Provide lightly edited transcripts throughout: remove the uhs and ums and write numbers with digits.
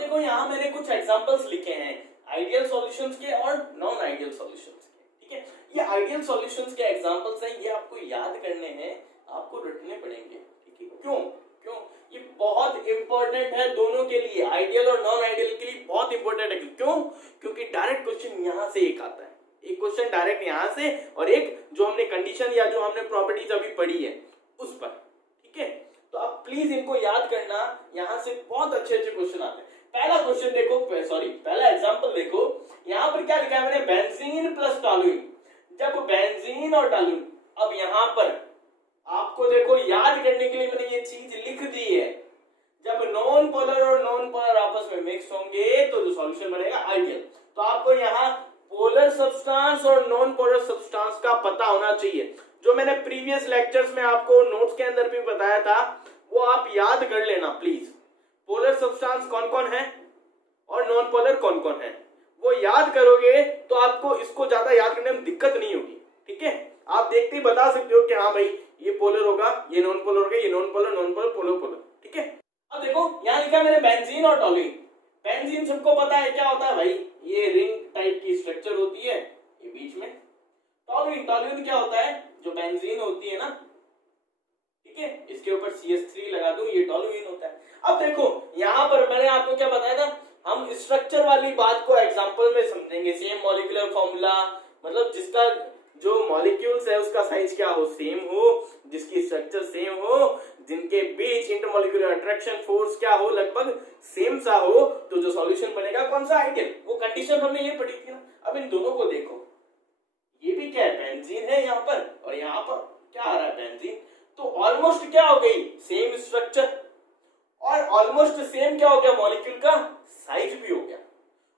देखो यहाँ मैंने कुछ एग्जांपल्स लिखे हैं आइडियल सॉल्यूशंस के और नॉन आइडियल सॉल्यूशंस के, ठीक है। ये आइडियल सॉल्यूशंस के एग्जांपल्स हैं, ये आपको याद करने हैं, आपको रटने पड़ेंगे, ठीक है। क्यों क्यों ये बहुत इंपॉर्टेंट है दोनों के लिए, आइडियल और नॉन आइडियल के लिए बहुत इंपॉर्टेंट है। क्यों? क्योंकि डायरेक्ट क्वेश्चन यहां से एक आता है, एक क्वेश्चन डायरेक्ट यहां से और एक जो हमने कंडीशन या जो हमने प्रॉपर्टीज अभी पढ़ी है उस पर, ठीक है। तो आप प्लीज इनको याद करना, यहां से बहुत अच्छे अच्छे क्वेश्चन आते हैं। पहला क्वेश्चन देखो, सॉरी पहला एग्जांपल देखो, यहां पर क्या लिखा है मैंने, बेंजीन प्लस टॉलुइन। जब बेंजीन और टॉलुइन, अब यहां पर आपको देखो याद करने के लिए मैंने ये चीज लिख दी है, जब नॉन पोलर और नॉन पोलर आपस में मिक्स होंगे तो जो सॉल्यूशन बनेगा आइडियल। तो आपको यहाँ पोलर सब्सटेंस और नॉन पोलर सब्सटेंस का पता होना चाहिए, जो मैंने प्रीवियस लेक्चर्स में आपको नोट्स के अंदर भी बताया था, वो आप याद कर लेना प्लीज। पोलर सब्सटेंस कौन कौन है और नॉन पोलर कौन कौन है, वो याद करोगे तो आपको इसको ज्यादा याद करने में दिक्कत नहीं होगी, ठीक है। आप देखते ही बता सकते हो कि हाँ भाई ये पोलर होगा, ये नॉन पोलर होगा, ये non polar, non polar, polar, polar, ठीक है। अब देखो यहाँ लिखा है मैंने बेंजीन और टॉलुइन। बेंजीन सबको पता है क्या होता है भाई, ये रिंग टाइप की स्ट्रक्चर होती है, ये बीच में। टॉलुइन, टॉलुइन क्या होता है, जो बेंजीन होती है ना, ठीक है, इसके ऊपर CH3 लगा दूं, ये टॉलुइन होता है। अब देखो यहाँ पर मैंने आपको क्या बताया था, हम स्ट्रक्चर वाली बात को एग्जांपल में समझेंगे। सेम मॉलिक्यूलर फॉर्मूला, मतलब जिसका जो मॉलिक्यूल्स है उसका साइज क्या हो, सेम हो, जिसकी स्ट्रक्चर सेम हो, जिनके बीच इंटरमॉलिक्यूलर अट्रैक्शन फोर्स क्या हो, लगभग सेम सा हो, तो जो सॉल्यूशन बनेगा कौन सा, आइडियल। वो कंडीशन हमने ये पढ़ी थी ना। अब इन दोनों को देखो, ये भी क्या है, बेंजीन है यहाँ पर, और यहाँ पर क्या आ रहा है, बेंजीन। तो ऑलमोस्ट क्या हो गई, सेम स्ट्रक्चर, और ऑलमोस्ट सेम क्या हो गया, मॉलिक्यूल का साइज भी हो गया,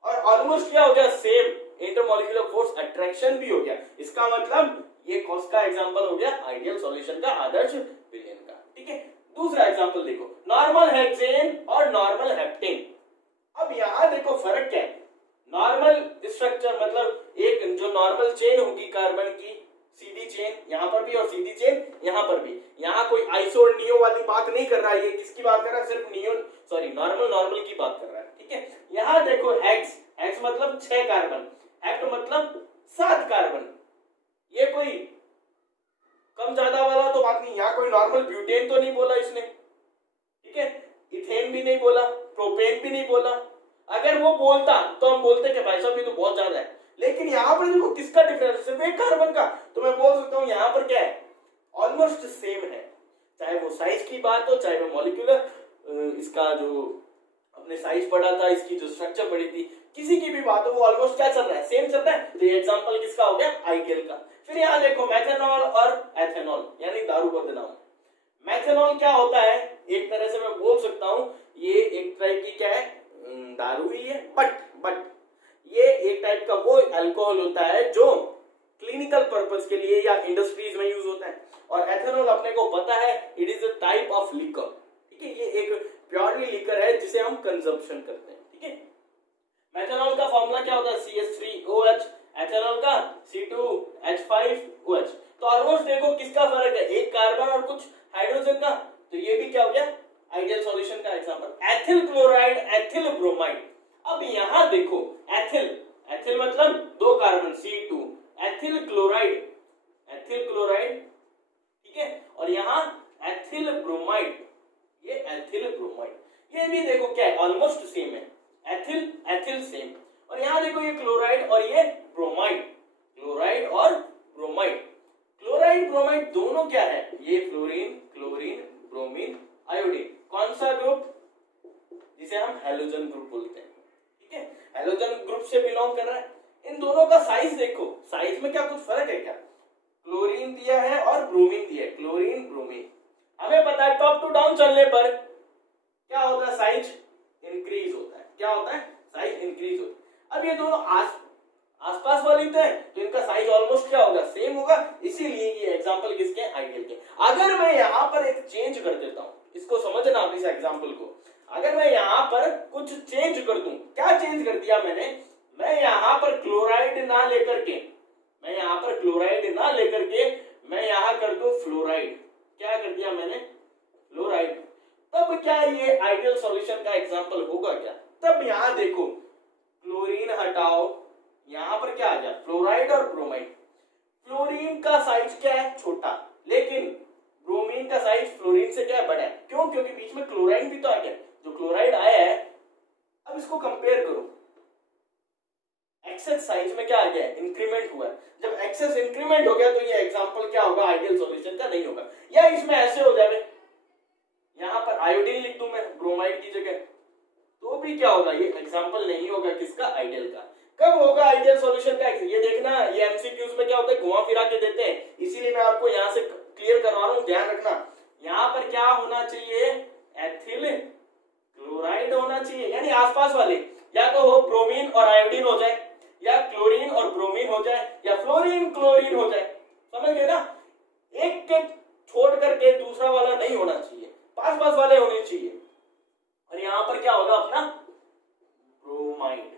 और ऑलमोस्ट क्या हो गया, सेम इंटरमॉलिक्यूलर फोर्स अट्रैक्शन भी हो गया। इसका मतलब ये कौन का एग्जांपल हो गया, आइडियल सॉल्यूशन का, आदर्श विलयन का, ठीक है। दूसरा एग्जांपल देखो, नॉर्मल हेक्सेन और नॉर्मल हेप्टेन। अब यहां देखो फर्क क्या है, नॉर्मल स्ट्रक्चर मतलब एक जो नॉर्मल चेन होगी कार्बन की, सीधी चेन यहाँ पर भी और सीधी चेन यहाँ पर भी, यहाँ कोई आइसो और नियो वाली बात नहीं कर रहा है, ये किसकी बात कर रहा है, सिर्फ नियो सॉरी नॉर्मल की बात कर रहा है, ठीक है। यहाँ देखो हेक्स, हेक्स मतलब 6 कार्बन, हेप्ट मतलब 7 कार्बन, ये कोई कम ज्यादा वाला तो बात नहीं। यहाँ कोई नॉर्मल ब्यूटेन तो नहीं बोला इसने, ठीक है, इथेन भी नहीं बोला, प्रोपेन भी नहीं बोला। अगर वो बोलता तो हम बोलते कि भाई साहब ये तो बहुत ज्यादा है, लेकिन यहाँ पर देखो किसका डिफरेंस है, सिर्फ एक कार्बन का, तो मैं बोल सकता हूँ यहाँ पर क्या है, ऑलमोस्ट सेम है, चाहे वो साइज की बात हो, चाहे वो मॉलिक्यूलर इसका जो अपने साइज पढ़ा था, इसकी जो स्ट्रक्चर पढ़ी थी, किसी की भी बात हो, वो ऑलमोस्ट क्या चल रहा है, सेम चल रहा है। तो ये एग्जांपल किसका हो गया, आइडियल का। फिर यहाँ देखो मेथनॉल और एथेनॉल, यानी दारू बदनाम। मेथनॉल क्या होता है, एक तरह से मैं बोल सकता हूँ ये एक टाइप की क्या है, दारू ही है, बट ये एक टाइप का वो अल्कोहल होता है जो क्लिनिकल पर्पस के लिए या इंडस्ट्रीज में यूज होता है। और एथेनॉल अपने को पता है, it is a type of liquor, ठीक है, ये एक प्योरली लिकर है जिसे हम कंजम्पशन करते हैं, ठीक है। मेथनॉल का फॉर्मूला क्या होता है, CH3OH, एथेनॉल का C2H5OH। तो ऑलमोस्ट देखो किसका फर्क है, एक कार्बन और कुछ हाइड्रोजन का, तो ये भी क्या हो गया, आइडियल सॉल्यूशन का example. Ethyl chloride, ethyl bromide. अब यहां देखो एथिल, एथिल मतलब 2 कार्बन C2, एथिल क्लोराइड, ठीक है, और यहां एथिल ब्रोमाइड, ये एथिल ब्रोमाइड, ये भी देखो क्या है, ऑलमोस्ट सेम है, एथिल एथिल सेम। और यहां देखो ये क्लोराइड और ये ब्रोमाइड, क्लोराइड और ब्रोमाइड, क्लोराइड ब्रोमाइड दोनों क्या है, ये फ्लोरीन, क्लोरीन, ब्रोमीन, आयोडीन। कौन सा ग्रुप, जिसे हम हैलोजन ग्रुप बोलते हैं, ठीक है, हैलोजन ग्रुप से बिलोंग कर रहा है। इन दोनों का साइज देखो, साइज में क्या कुछ फर्क है क्या, क्लोरीन दिया है और ब्रोमीन दिया है, क्लोरीन ब्रोमीन। हमें पता है टॉप टू डाउन चलने पर क्या होता है, साइज इंक्रीज होता है, क्या होता है, साइज इंक्रीज होता है। अब ये दोनों आसपास वाली तो है, तो इनका साइज ऑलमोस्ट क्या होगा, सेम होगा, इसीलिए ये एग्जांपल किसके, आइडियल के। अगर मैं यहाँ पर एक चेंज कर देता हूँ, इसको समझना आप इस एग्जांपल को, अगर मैं यहाँ पर कुछ चेंज कर दूं, क्या चेंज कर दिया मैंने, मैं यहाँ पर क्लोराइड ना लेकर के, मैं यहाँ कर दूं फ्लोराइड, क्या कर दिया मैंने, फ्लोराइड, तब क्या ये आइडियल सॉल्यूशन का एग्जांपल होगा क्या, तब यहां देखो क्लोरीन हटाओ, यहां पर क्या आ गया फ्लोराइड और ब्रोमाइड। फ्लोरीन का साइज क्या है छोटा, लेकिन ब्रोमीन का साइज फ्लोरीन से क्या है बड़ा है। क्यों? क्योंकि बीच में क्लोराइड भी तो आ गया। जो क्लोराइड आया है, अब इसको कंपेयर करो, एक्सेस साइज में क्या आ गया इंक्रीमेंट हुआ है। जब एक्सेस इंक्रीमेंट हो गया तो ये एग्जांपल क्या होगा आइडियल सॉल्यूशन का नहीं होगा। या इसमें ऐसे हो जाए, यहां पर आयोडीन लिख दूं मैं ब्रोमाइड की जगह, तो भी क्या होगा ये एग्जांपल नहीं होगा किसका आइडियल का। कब होगा आइडियल सॉल्यूशन का? ये देखना, ये एमसीक्यूज में क्या होता है घुमा फिरा के देते हैं, इसीलिए मैं आपको यहां से क्लियर करवा रहा हूं, ध्यान रखना। यहां पर क्या होना चाहिए एथिल क्लोराइड होना चाहिए, यानी आसपास वाले, या तो हो ब्रोमीन और आयोडीन हो जाए, या क्लोरीन और ब्रोमीन हो जाए, या फ्लोरीन क्लोरीन हो जाए। समझ गए ना? एक के छोड़ करके दूसरा वाला नहीं होना चाहिए, पास पास वाले होने चाहिए। और यहां पर क्या होगा अपना ब्रोमाइड,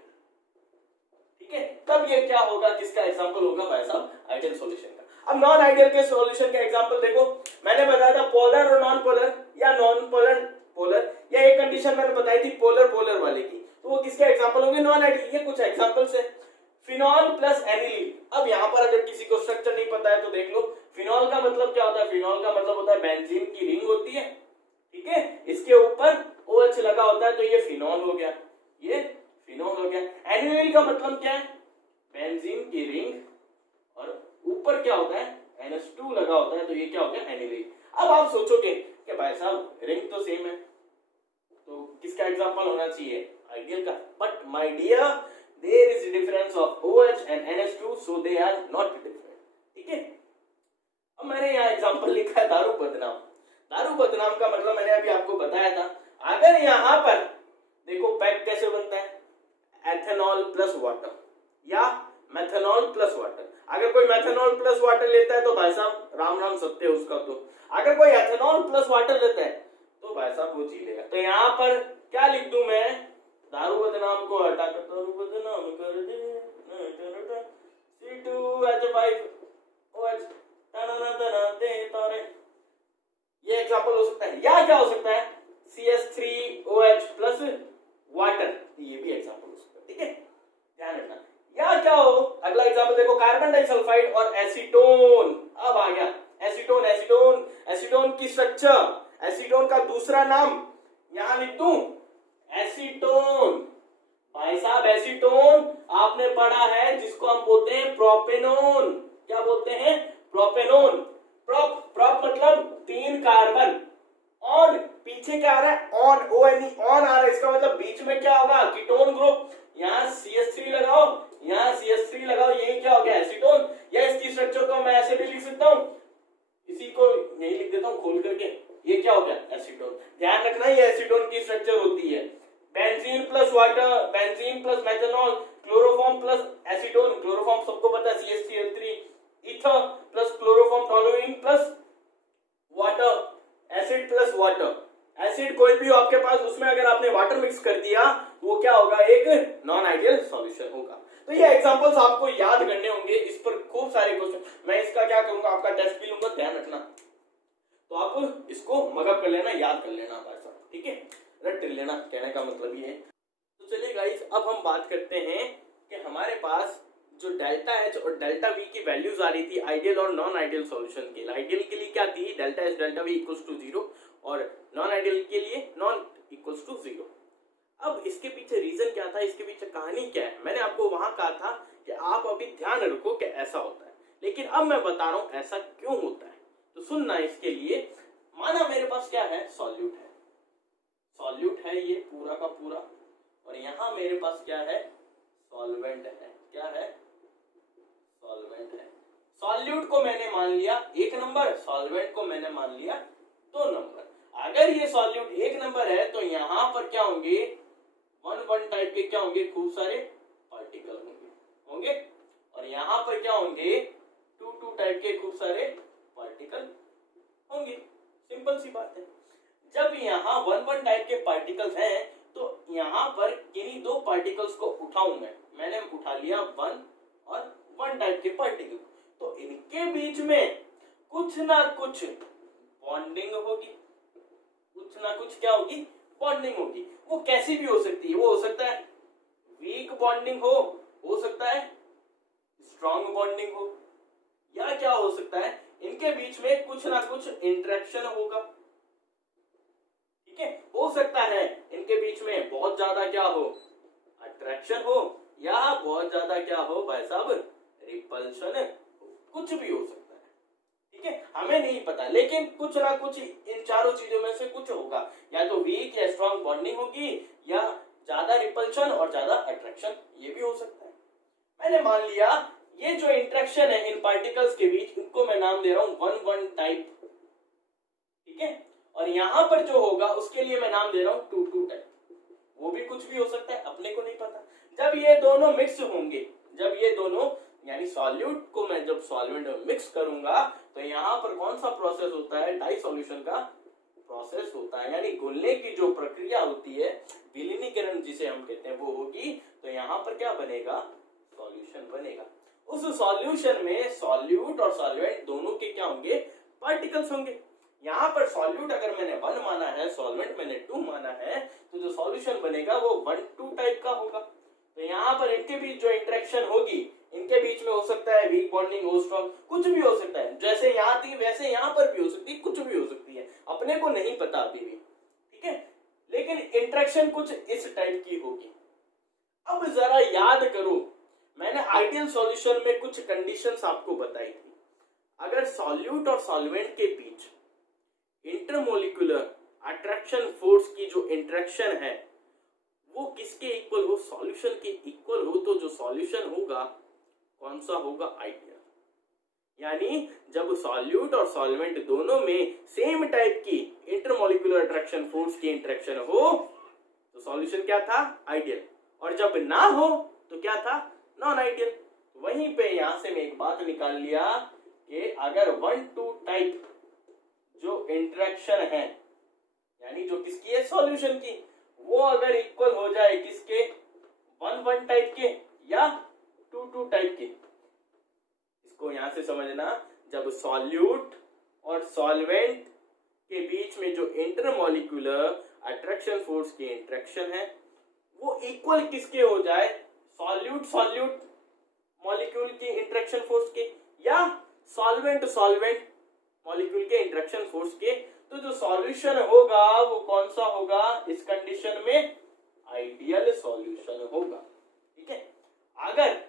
ठीक है। तब ये क्या होगा किसका एग्जांपल होगा भाई साहब आइडियल सॉल्यूशन का। अब नॉन आइडियल के सॉल्यूशन का एग्जांपल देखो, मैंने बताया था पोलर और नॉन पोलर, या नॉन पोलर पोलर, या एक कंडीशन मैंने बताई थी पोलर पोलर वाले की, तो वो किसके एग्जांपल होंगे नॉन आइडियल। ये कुछ एग्जांपल्स है। Phenol plus aniline. अब यहाँ पर अगर किसी को स्ट्रक्चर नहीं पता है तो देख लो, फिनॉल का मतलब क्या होता है, फिनॉल का मतलब होता है बेंजीन की रिंग होती है, ठीक है, इसके ऊपर OH लगा होता है तो ये फिनॉल हो गया, ये फिनॉल हो गया। एनिलीन का मतलब क्या है, बेंजीन की रिंग और ऊपर क्या होता है NH2 लगा होता है, तो ये क्या हो गया एनिलीन। अब आप सोचोगे कि भाई साहब रिंग तो सेम है, तो किसका एग्जांपल होना चाहिए आइडियल का। But my dear there is a difference of OH and NH2 so they are not different, ठीक है। अब मैंने यहाँ एग्जांपल लिखा है दारू बदनाम। दारू बदनाम का मतलब मैंने अभी आपको बताया था। अगर यहाँ पर देखो पैक कैसे बनता है एथेनॉल प्लस वाटर या मेथेनॉल प्लस वाटर। अगर कोई मेथेनॉल प्लस वाटर लेता है तो भाई साहब राम राम सत्य उसका। तो अगर कोई एथेनॉल प्लस वाटर लेता है तो भाई साहब वो जी लेगा। तो यहाँ पर क्या लिख दूं मैं, दारू बदनाम को हटा कर दारू बदनाम कर दे C2H5OH दे तारे। ये एग्जांपल हो सकता है। या क्या हो सकता है CH3OH प्लस वाटर, ये भी एग्जांपल हो सकता है, ठीक है, ध्यान रखना। या क्या हो अगला एग्जांपल देखो कार्बन डाइसल्फाइड और एसीटोन। अब आ गया एसीटोन। एसीटोन एसीटोन की स्ट्रक्चर, एसीटोन का दूसरा नाम यहां लिख दूं एसीटोन। भाई साहब एसीटोन आपने पढ़ा है जिसको हम बोलते हैं प्रोपेनोन। क्या बोलते हैं प्रोपेनोन। प्रोप मतलब 3 कार्बन, ऑन पीछे क्या आ रहा है ऑन, ONE ऑन आ रहा है, इसका मतलब बीच में क्या होगा कीटोन ग्रुप। यहाँ CH3 लगाओ, यहाँ CH3 लगाओ, यही क्या हो गया एसीटोन। या इसकी स्ट्रक्चर को मैं ऐसे भी लिख सकता हूँ, इसी को यही लिख देता हूँ खोल करके, ये क्या हो गया एसीटोन। ध्यान रखना ये एसीटोन की स्ट्रक्चर होती है benzene plus water, benzene plus methanol, chloroform plus acetone. Chloroform सबको पता है CH3L3, ether plus chloroform toluene plus water, acid plus water. Acid कोई भी हो आपके पास, उसमें अगर आपने वाटर मिक्स कर दिया तो वो क्या होगा एक नॉन आइडियल सॉल्यूशन होगा। तो ये एग्जांपल्स आपको याद करने होंगे, इस पर खूब सारे क्वेश्चन। मैं इसका क्या करूंगा आपका टेस्ट भी लूंगा, ध्यान रखना। तो आप इसको मगअप कर लेना, याद कर लेना हमारे साथ, ठीक है, रट लेना, कहने का मतलब ये है। तो चलिए गाइस अब हम बात करते हैं कि हमारे पास जो डेल्टा H और डेल्टा V की वैल्यूज आ रही थी आइडियल और नॉन आइडियल सॉल्यूशन के लिए। आइडियल के लिए क्या थी delta H delta V equals to 0 और नॉन आइडियल के लिए नॉन इक्वल्स टू 0। अब इसके पीछे रीजन क्या था, इसके पीछे कहानी क्या है, मैंने आपको वहां कहा था कि आप अभी ध्यान रखो कि ऐसा होता है, लेकिन अब मैं बता रहा हूं ऐसा क्यों होता है। तो सुनना इसके लिए, माना मेरे पास क्या है सॉल्यूट है, सॉल्यूट है ये पूरा का पूरा, और यहां मेरे पास क्या है सॉल्वेंट है। क्या है सॉल्वेंट है। सॉल्यूट को मैंने मान लिया 1 नंबर, सॉल्वेंट को मैंने मान लिया 2 नंबर। अगर ये सॉल्यूट 1 नंबर है तो यहां पर क्या होंगे 1 टाइप के क्या होंगे खूब सारे पार्टिकल होंगे, और यहां पर क्या होंगे 2 टाइप के खूब सारे पार्टिकल होंगे। सिंपल सी बात है। जब यहाँ 1 टाइप के पार्टिकल्स हैं तो यहाँ पर किन्हीं 2 पार्टिकल्स को उठाऊं मैंने उठा लिया 1 और 1 टाइप के पार्टिकल, तो इनके बीच में कुछ ना कुछ बॉन्डिंग होगी, कुछ ना कुछ क्या होगी बॉन्डिंग होगी। वो कैसी भी हो सकती है, वो हो सकता बॉन्डिंग हो सकता है स्ट्रॉन्ग बॉन्डिंग हो, या क्या हो सकता है इनके बीच में कुछ ना कुछ इंटरेक्शन होगा। ठीक है, हो सकता है इनके बीच में बहुत ज्यादा क्या हो, अट्रैक्शन हो, या बहुत ज्यादा क्या हो भाई साहब, रिपल्शन हो, कुछ भी हो सकता है। ठीक है, हमें नहीं पता, लेकिन कुछ ना कुछ इन चारों चीजों में से कुछ होगा, या तो वीक या स्ट्रॉन्ग बॉन्डिंग होगी, या ज्यादा रिपल्शन और ज्यादा अट्रैक्शन, ये भी हो सकता है। मैंने मान लिया ये जो इंटरेक्शन है इन पार्टिकल्स के बीच, इनको मैं नाम दे रहा हूं 1 टाइप। ठीक है, और यहां पर जो होगा उसके लिए मैं नाम दे रहा हूं 2 टाइप। वो भी कुछ भी हो सकता है, अपने को नहीं पता। जब ये दोनों मिक्स होंगे, जब ये दोनों यानी सॉल्यूट को मैं जब सॉल्वेंट में मिक्स करूंगा, तो यहाँ पर कौन सा प्रोसेस होता है, डाई सॉल्यूशन का प्रोसेस होता है, यानी घुलने की जो प्रक्रिया होती है, विलीनीकरण जिसे हम कहते हैं, वो होगी। तो यहाँ पर क्या बनेगा, सॉल्यूशन बनेगा। उस सॉल्यूशन में सॉल्यूट और सॉल्वेंट दोनों के क्या होंगे, पार्टिकल्स होंगे। यहाँ पर सॉल्यूट अगर मैंने 1 माना है, सॉल्वेंट मैंने 2 माना है, तो जो सॉल्यूशन बनेगा वो 1-2 टाइप का होगा। तो यहाँ पर इनके बीच जो इंटरेक्शन होगी, इनके बीच में हो सकता है वीक बॉन्डिंग हो, स्ट्रॉन्ग, कुछ भी हो सकता है। जैसे यहाँ थी वैसे यहाँ पर भी हो सकती है, कुछ भी हो सकती है, अपने को नहीं पता अभी भी। ठीक है, लेकिन इंटरेक्शन कुछ इस टाइप की होगी। अब जरा याद करो, मैंने आइडियल सॉल्यूशन में कुछ कंडीशंस आपको बताई थी। अगर सॉल्यूट और सॉल्वेंट के बीच इंटरमोलिकुलर अट्रैक्शन फोर्स की जो इंटरेक्शन है वो किसके इक्वल हो, सॉल्यूशन के इक्वल हो, तो जो सॉल्यूशन होगा कौन सा होगा, आइडियल। यानी जब सॉल्यूट और सॉल्वेंट दोनों में सेम टाइप की इंटरमोलिकुलर अट्रैक्शन फोर्स की इंटरेक्शन हो तो सॉल्यूशन क्या था, आइडियल, और जब ना हो तो क्या था, नॉन आइडियल। वहीं पे यहां से मैं एक बात निकाल लिया कि अगर 1-2 टाइप जो इंटरेक्शन है, यानी जो किसकी है, सॉल्यूशन की, वो अगर इक्वल हो जाए किसके, 1-1 टाइप के या 2-2 टाइप के, इसको यहां से समझना। जब सॉल्यूट और सॉल्वेंट के बीच में जो इंटरमोलिकुलर अट्रैक्शन फोर्स की इंटरेक्शन है वो इक्वल किसके हो जाए, सॉल्यूट सॉल्यूट मॉलिक्यूल की इंटरेक्शन फोर्स के, या सॉल्वेंट सॉल्वेंट मॉलिक्यूल के इंटरेक्शन फोर्स के, तो जो सॉल्यूशन होगा वो कौन सा होगा, इस कंडीशन में आइडियल सॉल्यूशन होगा। ठीक है, अगर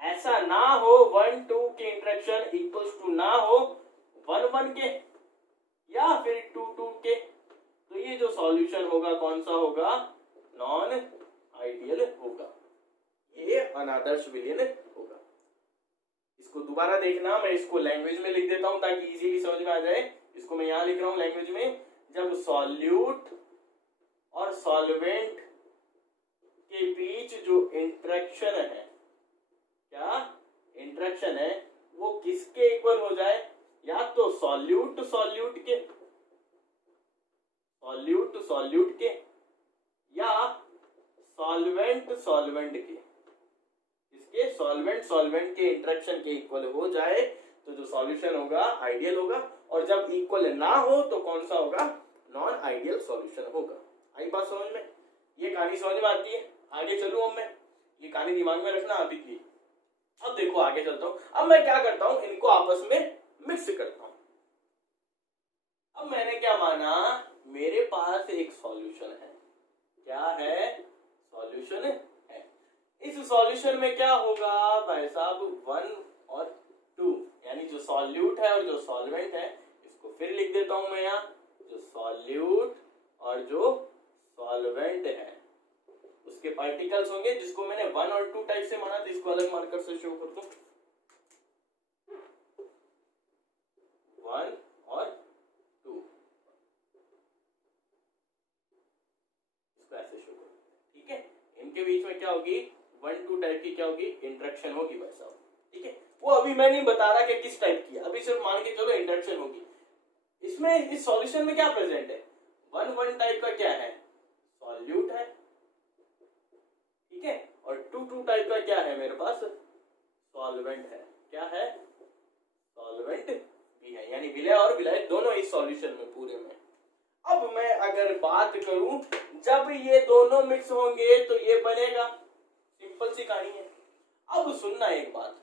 ऐसा ना हो 1-2 के इंटरेक्शन इक्वल्स टू ना हो 1-1 के या फिर 2-2 के, तो ये जो सॉल्यूशन होगा कौन सा होगा, नॉन आइडियल होगा, ये अनादर्श विलयन होगा। इसको दोबारा देखना, मैं इसको लैंग्वेज में लिख देता हूं ताकि इजीली समझ में आ जाए। इसको मैं यहां लिख रहा हूं लैंग्वेज में, जब सॉल्यूट और सॉल्वेंट के बीच जो इंटरेक्शन है, क्या इंटरेक्शन है, वो किसके इक्वल हो जाए, या तो सॉल्यूट सॉल्यूट के, सॉल्यूट सॉल्यूट के, या सॉल्वेंट सॉल्वेंट के, इसके सॉल्वेंट सॉल्वेंट के इंटरेक्शन के इक्वल हो जाए तो जो सॉल्यूशन होगा आइडियल होगा, और जब इक्वल ना हो तो कौन सा होगा, नॉन आइडियल सॉल्यूशन होगा। आई बात समझ में, ये कहानी समझ में आती है। आगे चलूं अब मैं, ये कहानी दिमाग में रखना अभी की। अब देखो आगे चलता हूं, अब मैं क्या करता हूं, इनको आपस में मिक्स करता हूं। अब मैंने क्या माना, मेरे पास एक सॉल्यूशन है, क्या है, सॉल्यूशन है। इस सॉल्यूशन में क्या होगा भाई साहब, 1 और 2, यानी जो सॉल्यूट है और जो सॉल्वेंट है, इसको फिर लिख देता हूं मैं यहाँ, जो सॉल्यूट और जो सॉल्वेंट है उसके पार्टिकल्स होंगे, जिसको मैंने 1 और 2 टाइप से माना था, इसको अलग मार्कर से शो कर दूं, 1 और 2, इसको ऐसे शो कर। ठीक है, इनके बीच में क्या होगी, 1-2 टाइप की क्या होगी, इंटरेक्शन होगी भाई साहब। ठीक है, वो अभी मैं नहीं बता रहा कि किस टाइप की, अभी सिर्फ मान के चलो इंटरेक्शन होगी। इसमें इस सॉल्यूशन में क्या प्रेजेंट है, 1-1 टाइप का क्या है, सॉल्यूट है। ठीक है, और 2-2 टाइप का क्या है मेरे पास, सॉल्वेंट है। क्या है, सॉल्वेंट भी है, यानी विलय और विलय दोनों इस सॉल्यूशन में पूरे में। अब मैं अगर बात करूं, जब ये दोनों मिक्स होंगे तो ये बनेगा सिंपल सी कहानी है। अब सुनना एक बात,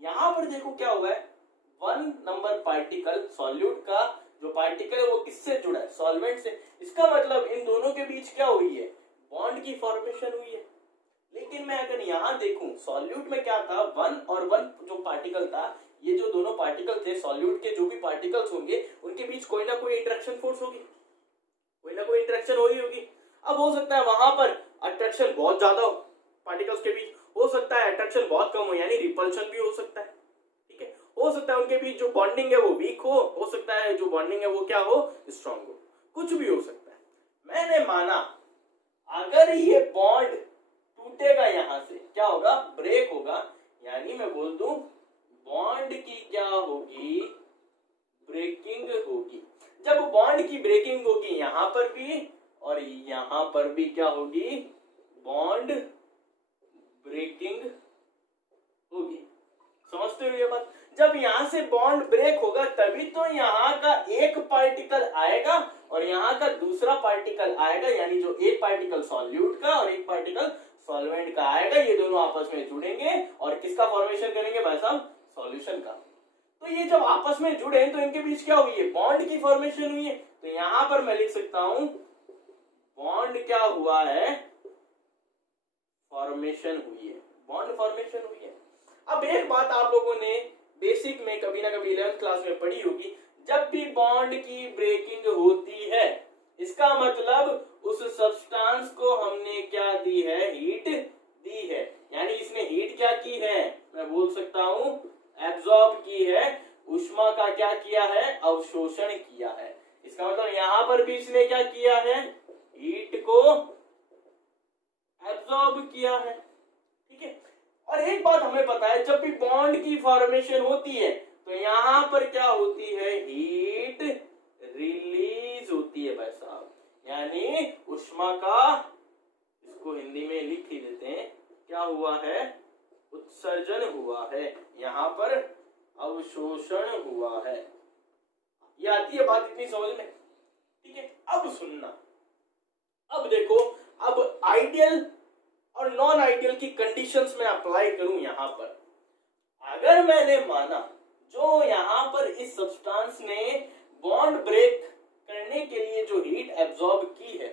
यहां पर देखो क्या हुआ है, 1 नंबर पार्टिकल सॉल्यूट का जो पार्टिकल है वो किससे जुड़ा है, सॉल्वेंट से। इसका मतलब इन दोनों के बीच क्या हुई है, बॉन्ड की फॉर्मेशन हुई है। लेकिन मैं अगर यहां देखूं सॉल्यूट में क्या था, 1 और 1 जो पार्टिकल था, ये जो दोनों पार्टिकल थे सॉल्यूट के, जो भी पार्टिकल्स होंगे उनके बीच कोई ना कोई इंटरेक्शन फोर्स होगी, कोई ना कोई इंटरेक्शन हो ही होगी। अब हो सकता है वहां पर अट्रैक्शन बहुत ज्यादा हो पार्टिकल्स के बीच, हो सकता है अट्रैक्शन बहुत कम हो, यानी रिपल्शन भी हो सकता है, ठीक है। हो सकता है उनके बीच जो बॉन्डिंग है वो वीक हो सकता है जो बॉन्डिंग है वो क्या हो, स्ट्रांग हो, कुछ भी हो सकता है। मैंने माना अगर ये बॉन्ड टूटेगा, यहां से क्या होगा, ब्रेक होगा, यानी मैं बोल दूं बॉन्ड की क्या होगी, ब्रेकिंग होगी। जब बॉन्ड की ब्रेकिंग होगी यहां पर भी और यहां पर भी क्या होगी, बॉन्ड ब्रेकिंग होगी। समझते हो ये बात, जब यहां से बॉन्ड ब्रेक होगा तभी तो यहां का एक पार्टिकल आएगा और यहां का दूसरा पार्टिकल आएगा, यानी जो एक पार्टिकल सॉल्यूट का और एक पार्टिकल सॉल्वेंट का आएगा, ये दोनों आपस में जुड़ेंगे और किसका फॉर्मेशन करेंगे भाई साहब, सॉल्यूशन का। तो ये जब आपस में जुड़े तो इनके बीच क्या हुई है, बॉन्ड की फॉर्मेशन हुई है। तो यहां पर मैं लिख सकता हूं बॉन्ड क्या हुआ है, फॉर्मेशन हुई है, बॉन्ड फॉर्मेशन हुई है। अब एक बात आप लोगों ने बेसिक में कभी ना कभी 11th क्लास में पढ़ी होगी, जब भी बॉन्ड की ब्रेकिंग होती है इसका मतलब उस सब्सटेंस को हमने क्या दी है, हीट दी है, यानी इसने हीट क्या की है, मैं बोल सकता हूं एब्जॉर्ब की है, ऊष्मा का क्या किया है, अवशोषण किया है। इसका मतलब यहां पर भी इसने क्या किया है, हीट को एब्जॉर्ब किया है, ठीक है। और एक बात हमें पता है, जब भी बॉन्ड की फॉर्मेशन होती है तो यहां पर क्या होती है, हीट रिलीज होती है भाई साहब, यानी ऊष्मा का, इसको हिंदी में लिख ही देते हैं, क्या हुआ है, उत्सर्जन हुआ है, यहां पर अवशोषण हुआ है। ये आती है बात इतनी समझ में, ठीक है। अब सुनना, अब देखो, अब आइडियल और नॉन आइडियल की कंडीशंस में अप्लाई करूं यहां पर, अगर मैंने माना जो यहां पर इस सब्सटेंस ने बॉन्ड ब्रेक करने के लिए जो हीट एब्जॉर्ब की है,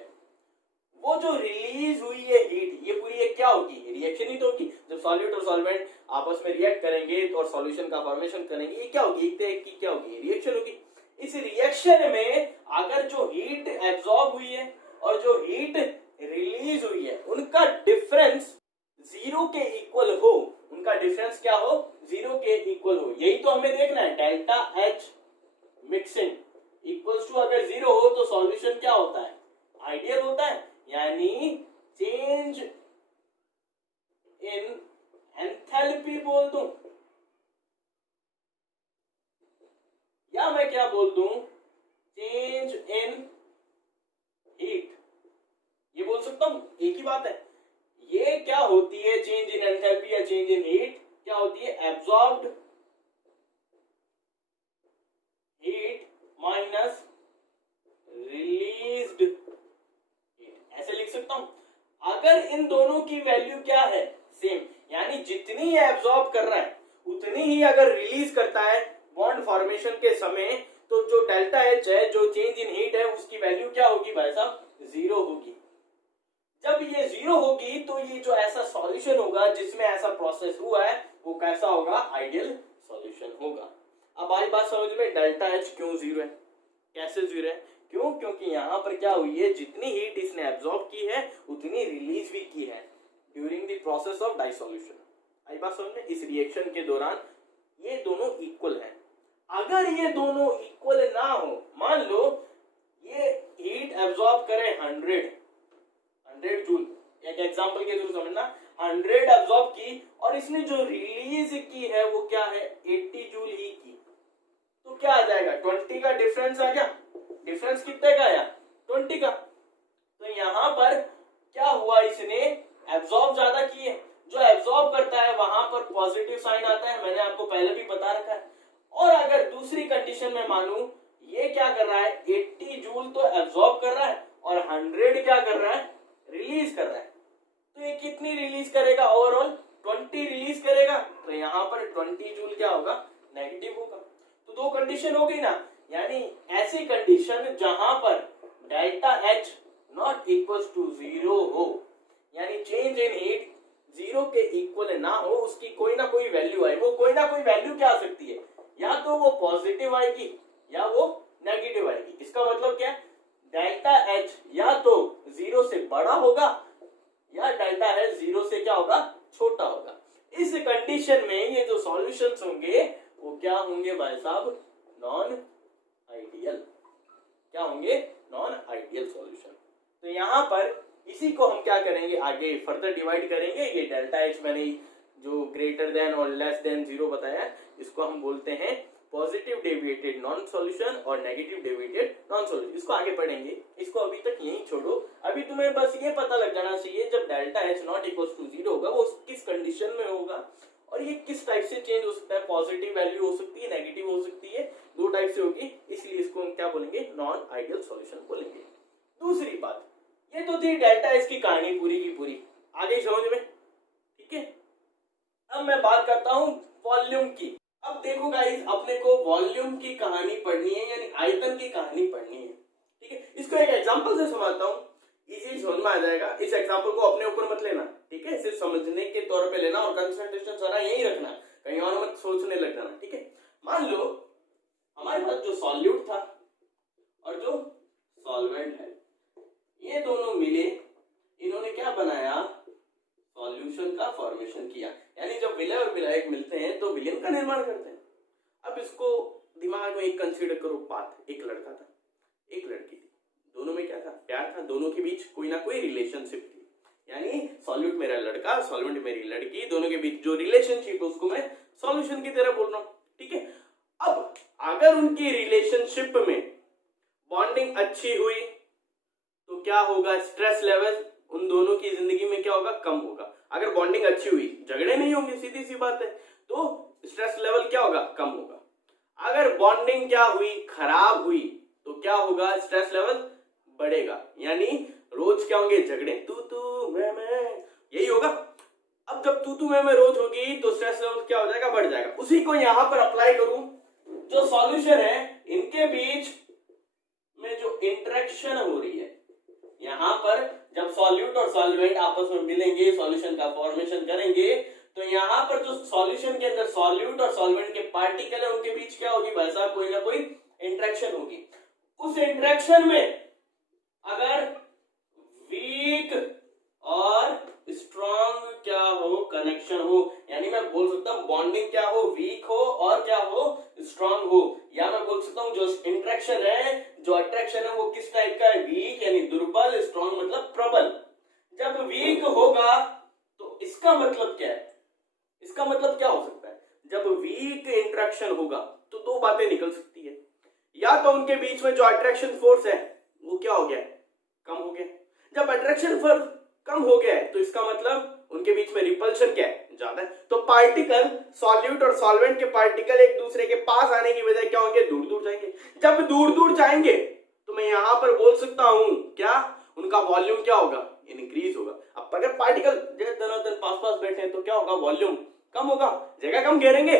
वो जो रिलीज हुई है हीट, ये पूरी एक क्या होगी, रिएक्शन ही तो होगी। जब सॉल्यूट और सॉल्वेंट आपस में रिएक्ट करेंगे और सॉल्यूशन का फॉर्मेशन करेंगे, ये क्या होगी, एक की क्या होगी, रिएक्शन होगी। इस रिएक्शन में अगर जो हीट एब्जॉर्ब हुई है और जो हीट रिलीज हुई है उनका डिफरेंस 0 के इक्वल हो, उनका डिफरेंस क्या हो, 0 के इक्वल हो, यही तो हमें देखना है। Delta H mixing equals to अगर 0 हो तो सॉल्यूशन क्या होता है, आइडियल होता है, यानी चेंज इन एंथैल्पी बोल दूं, या मैं क्या बोल दूं, चेंज इन हीट, ये बोल सकता हूं, एक ही बात है। ये क्या होती है, चेंज इन एंथैल्पी या चेंज इन हीट क्या होती है, absorbed heat minus released heat, ऐसे लिख सकता हूं। अगर इन दोनों की वैल्यू क्या है, सेम, यानी जितनी ये एब्जॉर्ब कर रहा है उतनी ही अगर रिलीज करता है बॉन्ड फॉर्मेशन के समय, तो जो डेल्टा H है, जो चेंज इन हीट है, उसकी वैल्यू क्या होगी भाई साहब, 0 होगी। जब ये 0 होगी तो ये जो ऐसा सॉल्यूशन होगा जिसमें ऐसा प्रोसेस हुआ है वो कैसा होगा, आइडियल सॉल्यूशन होगा। अब आई बात समझ में, डेल्टा H क्यों 0 है, कैसे 0 है, क्यों, क्योंकि यहां पर क्या हुई है, जितनी हीट इसने एब्जॉर्ब की है उतनी रिलीज भी की है ड्यूरिंग द प्रोसेस ऑफ डाइसोल्यूशन। आई बात समझ में, इस रिएक्शन के दौरान ये दोनों इक्वल हैं। अगर ये दोनों इक्वल ना हो, मान लो ये हीट एब्जॉर्ब करे 100 जूल, एक एग्जांपल के थ्रू समझना, 100 एब्जॉर्ब की और इसने जो रिलीज की है वो क्या है, 80 जूल ही की, तो क्या आ जाएगा, 20 का डिफरेंस आ गया। डिफरेंस कितने का आया, 20 का। तो यहां पर क्या हुआ, इसने एब्जॉर्ब ज्यादा की है, जो एब्जॉर्ब करता है वहां पर पॉजिटिव साइन आता है, मैंने आपको पहले भी बता रखा है। और अगर दूसरी कंडीशन में मानूं, ये क्या कर रहा है, 80 जूल तो एब्जॉर्ब कर रहा है और 100 क्या कर रहा है, रिलीज कर रहा है, तो ये कितनी रिलीज करेगा, ओवरऑल 20 रिलीज करेगा, तो यहाँ पर 20 जूल क्या होगा, नेगेटिव होगा। तो दो कंडीशन हो गई ना, यानी ऐसी कंडीशन जहां पर delta H not equal to 0 हो, यानी चेंज इन हीट 0 के इक्वल ना हो, उसकी कोई ना कोई वैल्यू आए। वो कोई ना कोई वैल्यू क्या आ सकती है, या तो वो पॉजिटिव आएगी या वो नेगेटिव आएगी। इसका मतलब क्या, डेल्टा एच या तो 0 से बड़ा होगा या डेल्टा एच 0 से क्या होगा, छोटा होगा। इस कंडीशन में ये जो सॉल्यूशंस होंगे वो क्या होंगे भाई साहब, नॉन आइडियल। क्या होंगे, नॉन आइडियल सॉल्यूशन। तो यहां पर इसी को हम क्या करेंगे, आगे फर्दर डिवाइड करेंगे। ये डेल्टा एच मैंने जो ग्रेटर देन और लेस देन 0 बताया, इसको हम बोलते हैं पॉजिटिव डेविएटेड नॉन सॉल्यूशन और नेगेटिव डेविएटेड नॉन सॉल्यूशन। इसको आगे पढ़ेंगे, इसको अभी तक यहीं छोड़ो। अभी तुम्हें बस ये पता लग जाना चाहिए जब delta H not equal to 0 होगा वो किस कंडीशन में होगा और ये किस टाइप से चेंज हो सकता है। पॉजिटिव वैल्यू हो सकती है, नेगेटिव हो सकती है, दो टाइप से होगी, इसलिए इसको हम क्या बोलेंगे, नॉन आइडियल सॉल्यूशन बोलेंगे। दूसरी बात, ये तो थी डेल्टा एच की कहानी पूरी की पूरी, आगे समझ में, ठीक है। अब मैं बात करता हूं वॉल्यूम की। अब देखो गाइस, अपने को वॉल्यूम की कहानी पढ़नी है, यानी आयतन की कहानी पढ़नी है, ठीक है। इसको एक एग्जांपल से समझता हूं, इजी समझ में आ जाएगा। इस एग्जांपल को अपने ऊपर मत लेना, ठीक है, सिर्फ समझने के तौर पे लेना और कंसंट्रेशन सारा यही रखना, कहीं और मत सोचने लग जाना, ठीक है। मान लो हमारे पास जो सॉल्यूट था और जो सॉल्वेंट है, ये दोनों मिले, इन्होंने क्या बनाया, सॉल्यूशन का फॉर्मेशन किया। यानी जब विलय और विलायक मिलते हैं तो विलयन का निर्माण करते हैं। अब इसको दिमाग में एक कंसीडर करो पाथ, एक लड़का था, एक लड़की थी, दोनों में क्या था, प्यार था, दोनों के बीच कोई ना कोई रिलेशनशिप थी। यानी सॉल्यूट मेरा लड़का, सॉल्वेंट मेरी लड़की, दोनों के बीच जो रिलेशनशिप है उसको मैं सॉल्यूशन की तरह बोल रहा हूं, ठीक है। अब अगर उनकी रिलेशनशिप में बॉन्डिंग अच्छी हुई तो क्या होगा, स्ट्रेस लेवल उन दोनों की जिंदगी में क्या होगा, कम होगा। अगर बॉन्डिंग अच्छी हुई, झगड़े नहीं होंगे, सीधी सी बात है, तो स्ट्रेस लेवल क्या होगा, कम होगा। अगर बॉन्डिंग क्या हुई, खराब हुई, तो क्या होगा, स्ट्रेस लेवल बढ़ेगा। यानी रोज क्या होंगे, झगड़े, तू मैं, यही होगा। अब जब तू मैं रोज होगी तो स्ट्रेस लेवल क्या हो जाएगा, बढ़ जाएगा। उसी को यहां पर अप्लाई करूं, जो सॉल्यूशन है इनके बीच में जो इंटरेक्शन हो रही है, यहां पर जब सॉल्यूट और सॉल्वेंट आपस में मिलेंगे, सॉल्यूशन का फॉर्मेशन करेंगे, तो यहां पर जो सॉल्यूशन के अंदर सॉल्यूट और सॉल्वेंट के पार्टिकल है उनके बीच क्या होगी भाई साहब, कोई ना कोई इंटरेक्शन होगी। उस इंटरेक्शन में अगर वीक और स्ट्रॉन्ग क्या हो, कनेक्शन हो, यानी मैं बोल सकता हूं बॉन्डिंग क्या हो, वीक हो और क्या हो, स्ट्रॉन्ग हो, या मैं बोल सकता हूं जो इंटरेक्शन है, जो अट्रैक्शन है वो किस टाइप का है, वीक यानी दुर्बल, स्ट्रॉन्ग मतलब प्रबल। जब वीक होगा तो इसका मतलब क्या है, इसका मतलब क्या हो सकता है, जब वीक इंटरेक्शन होगा तो दो बातें निकल सकती है, या तो उनके बीच में जो अट्रैक्शन फोर्स है वो क्या हो गया, कम हो गया। जब अट्रैक्शन फोर्स कम हो गया है तो इसका मतलब उनके बीच में रिपल्शन क्या है, ज्यादा है। तो पार्टिकल, सॉल्यूट और सॉल्वेंट के पार्टिकल एक दूसरे के पास आने की वजह क्या होंगे, दूर दूर जाएंगे। जब दूर दूर जाएंगे तो मैं यहां पर बोल सकता हूं क्या, उनका वॉल्यूम क्या होगा, इंक्रीज होगा। अब अगर पार्टिकल धनाधन पास पास बैठे हैं तो क्या होगा, वॉल्यूम कम होगा, जगह कम घेरेंगे।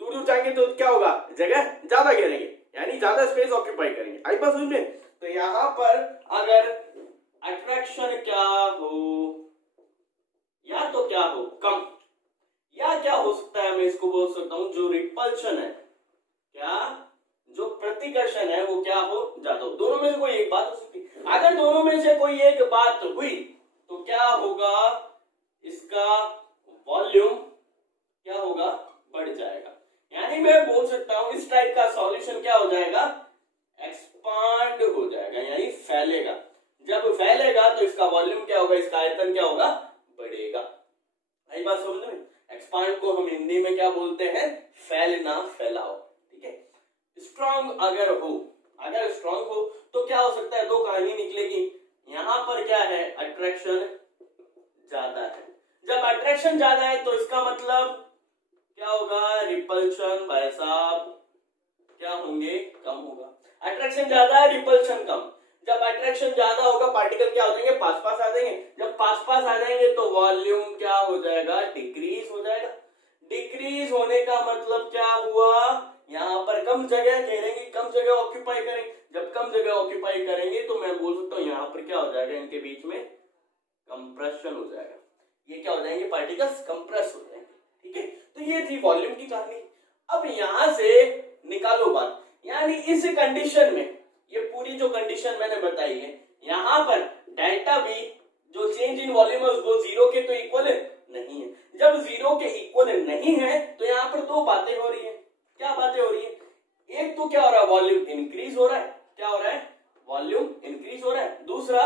दूर दूर जाएंगे तो क्या होगा, जगह ज्यादा घेरेंगे, यानी ज्यादा स्पेस ऑक्यूपाई करेंगे। आई बात समझ में। तो यहां पर अगर अट्रैक्शन क्या हो, या तो क्या हो, कम, या क्या हो सकता है, मैं इसको बोल सकता हूं जो रिपल्शन है, क्या जो प्रतिकर्षण है वो क्या हो, ज्यादा हो। दोनों में से कोई एक बात हो सकती है। अगर दोनों में से कोई एक बात हुई तो क्या होगा, इसका वॉल्यूम क्या होगा, बढ़ जाएगा। यानी मैं बोल सकता हूं इस टाइप का सॉल्यूशन क्या हो जाएगा, एक्सपांड हो जाएगा, यानी फैलेगा। जब फैलेगा तो इसका वॉल्यूम क्या होगा, इसका आयतन क्या होगा, बढ़ेगा। आई बात समझ में। एक्सपांड को हम हिंदी में क्या बोलते हैं, फैलना, फैलाओ, ठीक है। स्ट्रॉन्ग अगर हो, अगर स्ट्रॉन्ग हो तो क्या हो सकता है, दो कहानी निकलेगी। यहां पर क्या है, अट्रैक्शन ज्यादा है। जब अट्रैक्शन ज्यादा है तो इसका मतलब क्या होगा, रिपल्शन भाई साहब क्या होंगे, कम होगा। अट्रैक्शन ज्यादा है, रिपल्शन कम। जब अट्रैक्शन ज्यादा होगा पार्टिकल क्या हो जाएंगे, पास पास आ जाएंगे। जब पास पास आ जाएंगे तो वॉल्यूम क्या हो जाएगा, डिक्रीज हो जाएगा। डिक्रीज होने का मतलब क्या हुआ, यहाँ पर कम जगह घेरेंगे, कम जगह ऑक्यूपाई करेंगे। जब कम जगह ऑक्यूपाई करेंगे तो मैं बोल सकता हूँ यहाँ पर क्या हो जाएगा, इनके बीच में कंप्रेशन हो जाएगा। ये क्या हो जाएंगे, पार्टिकल्स कंप्रेस हो जाएंगे। ठीक है, तो ये थी वॉल्यूम की कहानी। अब यहां से निकालो बात, यानी इस कंडीशन में ये पूरी जो कंडीशन मैंने बताई है, यहाँ पर डेल्टा वी जो चेंज इन वॉल्यूम है वो जीरो के तो इक्वल नहीं है। जब जीरो के इक्वल नहीं है तो यहाँ पर दो बातें हो रही है। क्या बातें हो रही है, एक तो क्या हो रहा है, वॉल्यूम इंक्रीज हो रहा है। क्या हो रहा है, वॉल्यूम इंक्रीज हो रहा है। दूसरा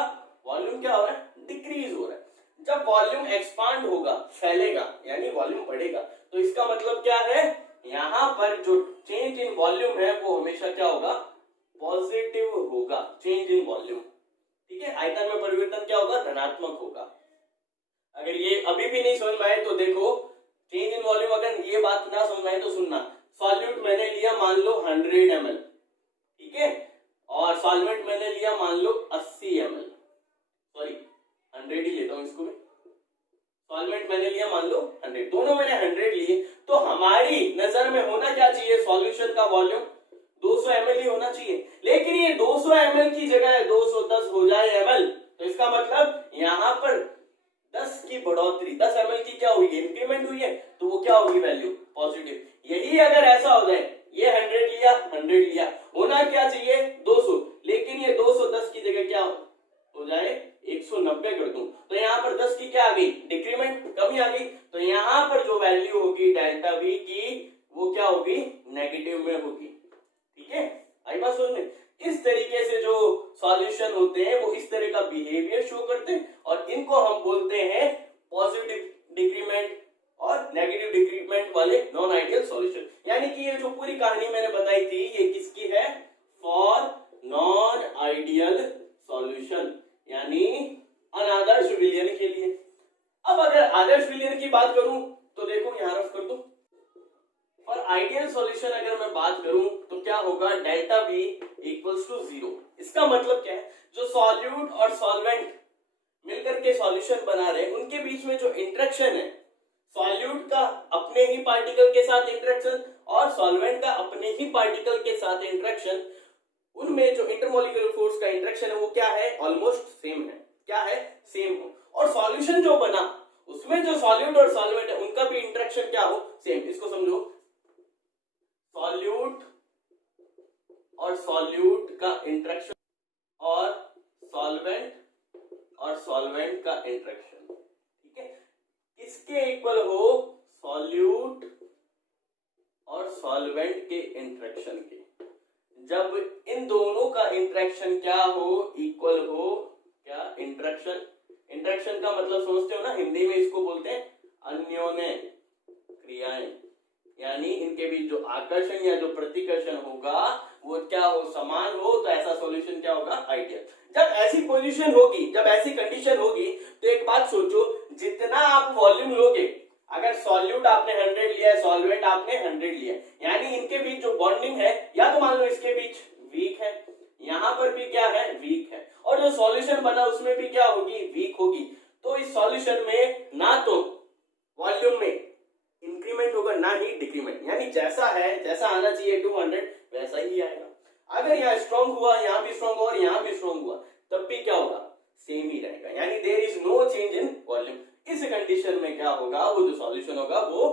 वॉल्यूम क्या हो रहा है, डिक्रीज हो रहा है। जब वॉल्यूम एक्सपांड होगा, फैलेगा, यानी वॉल्यूम बढ़ेगा, तो इसका मतलब क्या है, यहाँ पर जो चेंज इन वॉल्यूम है वो हमेशा क्या होगा, पॉजिटिव होगा। चेंज इन वॉल्यूम, ठीक है, आयतन में परिवर्तन क्या होगा, धनात्मक होगा। अगर ये अभी भी नहीं समझ में आए तो देखो, चेंज इन वॉल्यूम अगर ये बात ना समझ में आए तो सुनना। सॉल्यूट मैंने लिया मान लो 100 ml, ठीक है, और सॉल्वेंट मैंने लिया मान लो 80 ml, सॉरी 100 ही लेता हूं इसको मैं। सॉल्वेंट मैंने लिया मान लो 100, दोनों मैंने 100 लिए, तो हमारी नजर में होना क्या चाहिए, सॉल्यूशन का वॉल्यूम 200 ml ही होना चाहिए। लेकिन ये 200 ml की जगह 210 हो जाए ml, तो इसका मतलब यहाँ पर 10 की बढ़ोतरी, 10 ml की क्या हुई है, इंक्रीमेंट हुई है, तो वो क्या होगी, वैल्यू पॉजिटिव। यही अगर ऐसा हो जाए, ये 100 लिया 100 लिया, होना क्या चाहिए 200, लेकिन ये 210 की जगह क्या हो जाए 190 कर दूं, तो यहाँ पर 10 की क्या आ गई, डिक्रीमेंट, कमी आ गई। तो यहाँ पर जो वैल्यू होगी डेल्टा वी की वो क्या होगी, नेगेटिव में होगी। ठीक है, आई बात समझ में। इस तरीके से जो सॉल्यूशन होते हैं वो इस तरह का बिहेवियर शो करते हैं, और इनको हम बोलते हैं पॉजिटिव डिक्रीमेंट और नेगेटिव डिक्रीमेंट वाले नॉन आइडियल सॉल्यूशन। यानी कि ये जो पूरी कहानी मैंने बताई थी ये किसकी है, फॉर नॉन आइडियल सॉल्यूशन, यानी अनादर्श विलयन के लिए। अब अगर आदर्श विलयन की बात करूं तो देखो यहां रफ कर दो। और आइडियल सॉल्यूशन अगर मैं बात करूं तो क्या होगा, डेल्टा वी इक्वल्स टू 0। इसका मतलब क्या है, जो सॉल्यूट और सॉल्वेंट मिलकर के सॉल्यूशन बना रहे हैं उनके बीच में जो इंटरेक्शन है, सॉल्यूट का अपने ही पार्टिकल के साथ इंटरेक्शन और सॉल्वेंट का अपने ही पार्टिकल के साथ इंटरेक्शन, उनमें जो इंटरमोलिकुलर फोर्स का इंटरेक्शन है वो क्या है, ऑलमोस्ट सेम है। क्या है, सेम हो। और सॉल्यूशन जो बना उसमें जो सॉल्यूट और सॉल्वेंट है उनका भी इंटरेक्शन क्या हो, सेम। इसको समझो, सॉल्यूट और सॉल्यूट का इंटरेक्शन और सॉल्वेंट का इंटरेक्शन, ठीक है, किसके इक्वल हो, सॉल्यूट और सॉल्वेंट के इंटरेक्शन के। जब इन दोनों का इंटरेक्शन क्या हो, इक्वल हो, क्या इंटरेक्शन का मतलब समझते हो ना, हिंदी में इसको बोलते हैं अन्योन्य क्रियाएं, यानी इनके बीच जो आकर्षण या जो प्रतिकर्षण होगा वो क्या हो, समान हो, तो ऐसा सॉल्यूशन क्या होगा, आइडियल। जब ऐसी पोजीशन होगी, जब ऐसी कंडीशन होगी, तो एक बात सोचो, जितना आप वॉल्यूम लोगे, अगर सॉल्यूट आपने 100 लिया है, सॉल्वेंट आपने 100 लिया है, यानी इनके बीच जो बॉन्डिंग है, या तो मान लो इसके बीच वीक है, यहां पर भी क्या है, वीक है, और जो सॉल्यूशन बना उसमें भी क्या होगी, वीक होगी। तो इस सॉल्यूशन में ना तो वॉल्यूम में इंक्रीमेंट होगा ना ही डिक्रीमेंट, यानी जैसा है, जैसा आना चाहिए 200 वैसा ही आएगा। अगर यहाँ स्ट्रॉन्ग हुआ, यहाँ भी स्ट्रॉन्ग हुआ और यहाँ भी स्ट्रॉन्ग हुआ, तब भी क्या होगा, सेम ही रहेगा, यानी there is no change in volume. इस कंडीशन में क्या होगा, वो जो सॉल्यूशन होगा वो